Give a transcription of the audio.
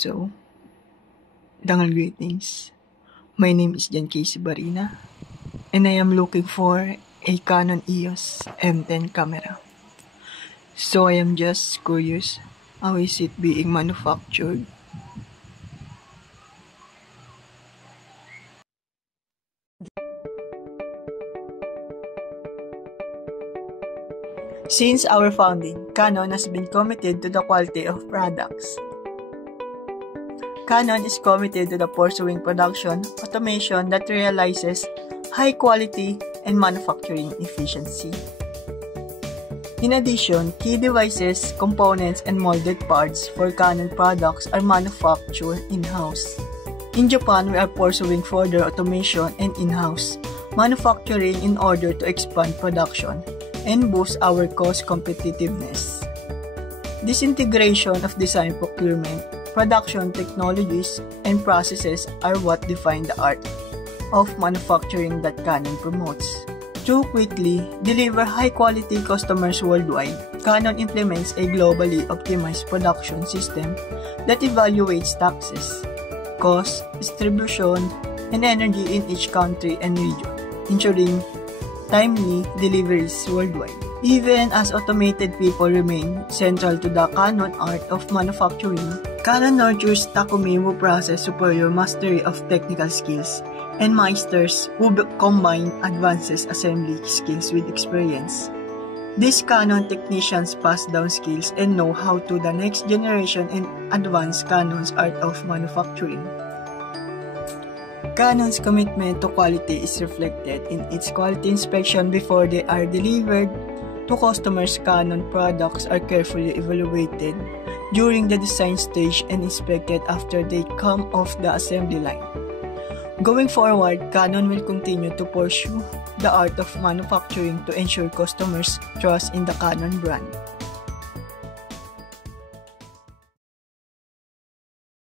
So, dangal greetings. My name is Jan Casey Barina, and I am looking for a Canon EOS M10 camera. So I am just curious, how is it being manufactured? Since our founding, Canon has been committed to the quality of products. Canon is committed to the pursuing production automation that realizes high quality and manufacturing efficiency. In addition, key devices, components, and molded parts for Canon products are manufactured in-house. In Japan, we are pursuing further automation and in-house manufacturing in order to expand production and boost our cost competitiveness. This integration of design, procurement, production technologies, and processes are what define the art of manufacturing that Canon promotes. To quickly deliver high-quality customers worldwide, Canon implements a globally optimized production system that evaluates taxes, cost, distribution, and energy in each country and region, ensuring timely deliveries worldwide. Even as automated people remain central to the Canon art of manufacturing, Canon nurtures Takumi who possess superior mastery of technical skills and meisters who combine advanced assembly skills with experience. These Canon technicians pass down skills and know-how to the next generation and advance Canon's art of manufacturing. Canon's commitment to quality is reflected in its quality inspection before they are delivered to customers. Canon products are carefully evaluated during the design stage and inspected after they come off the assembly line. Going forward, Canon will continue to pursue the art of manufacturing to ensure customers' trust in the Canon brand.